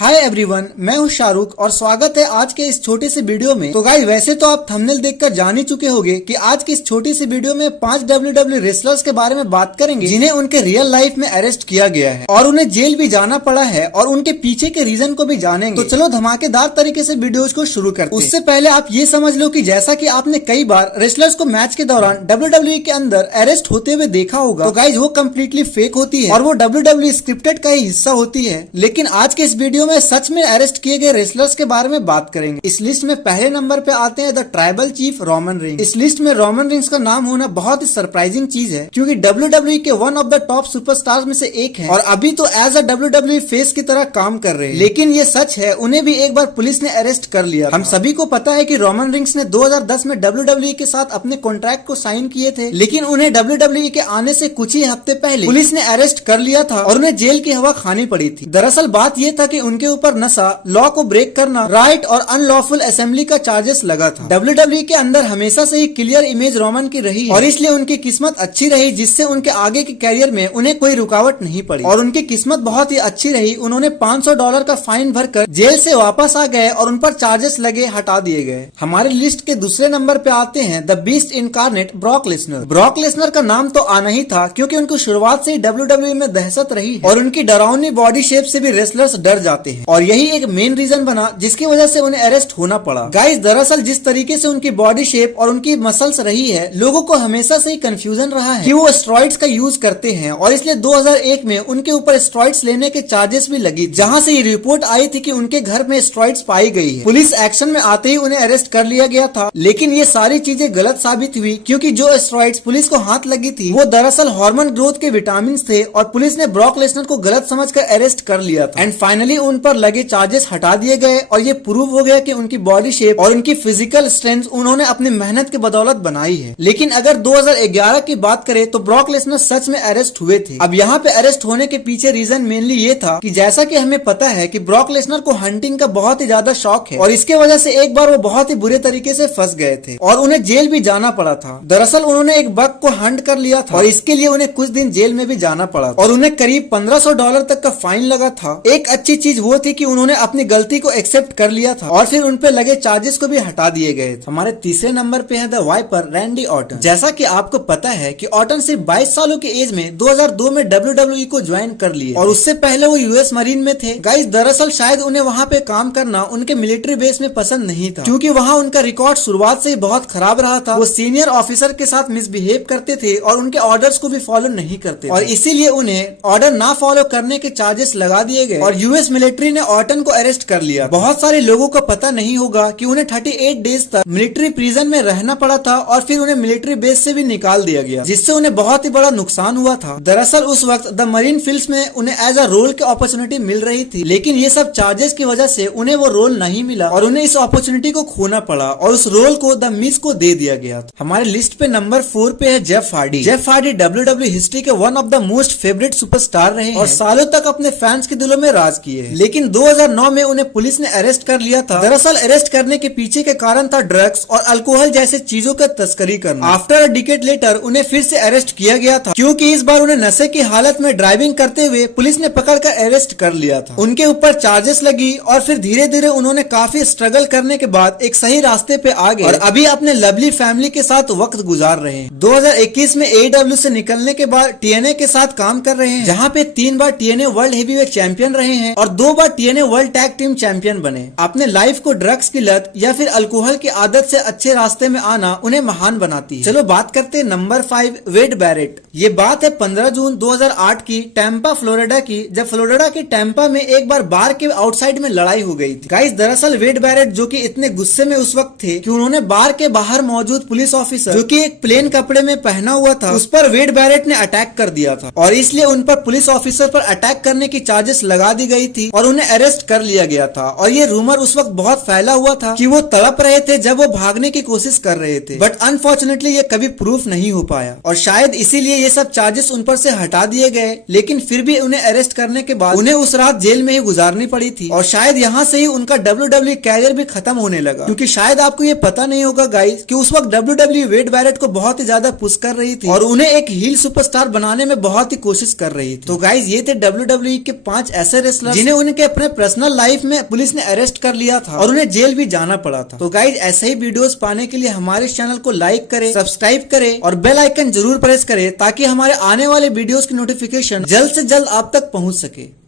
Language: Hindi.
हाय एवरीवन, मैं हूँ शाहरुख और स्वागत है आज के इस छोटे से वीडियो में। तो गाइस, वैसे तो आप थंबनेल देखकर जान ही चुके होंगे कि आज की इस छोटी सी वीडियो में 5 WWE रेसलर्स के बारे में बात करेंगे जिन्हें उनके रियल लाइफ में अरेस्ट किया गया है और उन्हें जेल भी जाना पड़ा है और उनके पीछे के रीजन को भी जानेंगे। तो चलो धमाकेदार तरीके से वीडियो को शुरू करते हैं। उससे पहले आप ये समझ लो कि जैसा कि आपने कई बार रेसलर्स को मैच के दौरान WWE के अंदर अरेस्ट होते हुए देखा होगा, तो गाइज वो कम्प्लीटली फेक होती है और वो WWE स्क्रिप्टेड का ही हिस्सा होती है। लेकिन आज के इस वीडियो में सच में अरेस्ट किए गए रेसलर्स के बारे में बात करेंगे। इस लिस्ट में पहले नंबर पे आते हैं the tribal chief Roman rings. इस लिस्ट में रोमन रिंग्स का नाम होना बहुत ही सरप्राइजिंग चीज है क्योंकि WWE के one of the top superstars में से एक है और अभी तो एज अ WWE फेस की तरह काम कर रहे हैं। लेकिन ये सच है, उन्हें भी एक बार पुलिस ने अरेस्ट कर लिया। हम सभी को पता है कि रोमन रिंग्स ने 2010 में WWE के साथ अपने कॉन्ट्रैक्ट को साइन किए थे, लेकिन उन्हें WWE के आने से कुछ ही हफ्ते पहले पुलिस ने अरेस्ट कर लिया था और उन्हें जेल की हवा खानी पड़ी थी। दरअसल बात ये था कि उनके ऊपर नशा, लॉ को ब्रेक करना, राइट और अनलॉफुल असेंबली का चार्जेस लगा था। WWE के अंदर हमेशा से ही क्लियर इमेज रोमन की रही और इसलिए उनकी किस्मत अच्छी रही, जिससे उनके आगे के कैरियर में उन्हें कोई रुकावट नहीं पड़ी और उनकी किस्मत बहुत ही अच्छी रही। उन्होंने $500 का फाइन भरकर जेल से वापस आ गए और उन पर चार्जेस लगे हटा दिए गए। हमारे लिस्ट के दूसरे नंबर पे आते हैं the beast incarnate Brock Lesnar. Brock Lesnar का नाम तो आना ही था क्योंकि उनकी शुरुआत से ही WWE में दहशत रही और उनकी डरावनी बॉडी शेप से भी रेसलर्स डर जाते हैं और यही एक मेन रीजन बना जिसकी वजह से उन्हें अरेस्ट होना पड़ा। गाइस, दरअसल जिस तरीके से उनकी बॉडी शेप और उनकी मसल्स रही है, लोगों को हमेशा से ही कंफ्यूजन रहा है कि वो स्टेरॉइड्स का यूज करते हैं और इसलिए 2001 में उनके ऊपर स्टेरॉइड्स लेने के चार्जेस भी लगी, जहां से ये रिपोर्ट आई थी कि उनके घर में स्टेरॉइड्स पाई गई है। पुलिस एक्शन में आते ही उन्हें अरेस्ट कर लिया गया था, लेकिन ये सारी चीजें गलत साबित हुई क्योंकि जो स्टेरॉइड्स पुलिस को हाथ लगी थी वो दरअसल हार्मोन ग्रोथ के विटामिन थे और पुलिस ने ब्रॉक लेसनर को गलत समझकर अरेस्ट कर लिया था। एंड फाइनली उन पर लगे चार्जेस हटा दिए गए और ये प्रूव हो गया कि उनकी बॉडी शेप और उनकी फिजिकल स्ट्रेंथ उन्होंने अपनी मेहनत की बदौलत बनाई है। लेकिन अगर 2011 की बात करें तो ब्रॉक लेसनर सच में अरेस्ट हुए थे। अब यहाँ पे अरेस्ट होने के पीछे रीजन मेनली ये था कि जैसा कि हमें पता है कि ब्रॉक लेसनर को हंटिंग का बहुत ही ज्यादा शौक है और इसके वजह से एक बार वो बहुत ही बुरे तरीके से फंस गए थे और उन्हें जेल भी जाना पड़ा था। दरअसल उन्होंने एक बग को हंट कर लिया था और इसके लिए उन्हें कुछ दिन जेल में भी जाना पड़ा और उन्हें करीब $1500 तक का फाइन लगा था। एक अच्छी चीज वो थी कि उन्होंने अपनी गलती को एक्सेप्ट कर लिया था और फिर उन पे लगे चार्जेस को भी हटा दिए गए थे। हमारे तीसरे नंबर पे है द वाइपर रैंडी ऑर्टन। जैसा कि आपको पता है कि ऑर्टन सिर्फ 22 सालों की एज में 2002 में WWE को ज्वाइन कर लिए और उससे पहले वो यूएस मरीन में थे। गाइस, दरअसल शायद उन्हें वहाँ पे काम करना उनके मिलिट्री बेस में पसंद नहीं था क्योंकि वहाँ उनका रिकॉर्ड शुरुआत से ही बहुत खराब रहा था। वो सीनियर ऑफिसर के साथ मिसबिहेव करते थे और उनके ऑर्डर्स को भी फॉलो नहीं करते और इसीलिए उन्हें ऑर्डर ना फॉलो करने के चार्जेस लगा दिए गए और यूएस मिलिट्री ने ऑर्टन को अरेस्ट कर लिया। बहुत सारे लोगों को पता नहीं होगा कि उन्हें 38 डेज तक मिलिट्री प्रिजन में रहना पड़ा था और फिर उन्हें मिलिट्री बेस से भी निकाल दिया गया, जिससे उन्हें बहुत ही बड़ा नुकसान हुआ था। दरअसल उस वक्त द मरीन फील्ड्स में उन्हें एज अ रोल की अपॉर्चुनिटी मिल रही थी, लेकिन ये सब चार्जेस की वजह से उन्हें वो रोल नहीं मिला और उन्हें इस अपॉर्चुनिटी को खोना पड़ा और उस रोल को द मिज को दे दिया गया था। हमारे लिस्ट पे नंबर 4 पे है Jeff Hardy. Jeff Hardy WWE history के one of the most favourite superstar रहे और सालों तक अपने फैंस के दिलों में राज किए हैं। लेकिन 2009 में उन्हें पुलिस ने अरेस्ट कर लिया था। दरअसल अरेस्ट करने के पीछे के कारण था ड्रग्स और अल्कोहल जैसे चीजों का तस्करी करना। आफ्टर अ डिकेड लेटर उन्हें फिर से अरेस्ट किया गया था क्योंकि इस बार उन्हें नशे की हालत में ड्राइविंग करते हुए पुलिस ने पकड़कर अरेस्ट कर लिया था। उनके ऊपर चार्जेस लगी और फिर धीरे धीरे उन्होंने काफी स्ट्रगल करने के बाद एक सही रास्ते पे आ गए और अभी अपने लवली फैमिली के साथ वक्त गुजार रहे हैं। 2021 में AEW से निकलने के बाद TNA के साथ काम कर रहे हैं, जहाँ पे 3 बार TNA वर्ल्ड हेवीवेट चैंपियन रहे हैं और 2 बार TNA world tag team champion बने। अपने लाइफ को ड्रग्स की लत या फिर अल्कोहल की आदत से अच्छे रास्ते में आना उन्हें महान बनाती है। चलो बात करते हैं नंबर 5 वेड बैरेट। ये बात है 15 जून 2008 की टैंपा फ्लोरिडा की, जब फ्लोरिडा के टैंपा में एक बार बार के आउटसाइड में लड़ाई हो गई थी। गाइस, दरअसल वेड बैरेट जो कि इतने गुस्से में उस वक्त थे कि उन्होंने बार के बाहर मौजूद पुलिस ऑफिसर जो कि एक प्लेन कपड़े में पहना हुआ था उस पर वेड बैरेट ने अटैक कर दिया था और इसलिए उन पर पुलिस ऑफिसर पर अटैक करने की चार्जेस लगा दी गई थी और उन्हें अरेस्ट कर लिया गया था। और ये रूमर उस वक्त बहुत फैला हुआ था कि वो तड़प रहे थे जब वो भागने की कोशिश कर रहे थे, बट अनफॉर्चुनेटली ये कभी प्रूफ नहीं हो पाया और शायद इसीलिए ये सब चार्जेस उन पर से हटा दिए गए। लेकिन फिर भी उन्हें अरेस्ट करने के बाद उन्हें उस रात जेल में ही गुजारनी पड़ी थी और शायद यहाँ से ही उनका WWE कैरियर भी खत्म होने लगा क्योंकि शायद आपको ये पता नहीं होगा गाइस कि उस वक्त WWE वेड बैरेट को बहुत ही ज्यादा पुश कर रही थी और उन्हें एक हील सुपरस्टार बनाने में बहुत ही कोशिश कर रही थी। तो गाइस, ये थे WWE के 5 ऐसे रेसलर जिन्हें इनके अपने पर्सनल लाइफ में पुलिस ने अरेस्ट कर लिया था और उन्हें जेल भी जाना पड़ा था। तो गाइज ऐसे ही वीडियोस पाने के लिए हमारे चैनल को लाइक करें, सब्सक्राइब करें और बेल आइकन जरूर प्रेस करें ताकि हमारे आने वाले वीडियोस की नोटिफिकेशन जल्द से जल्द आप तक पहुंच सके।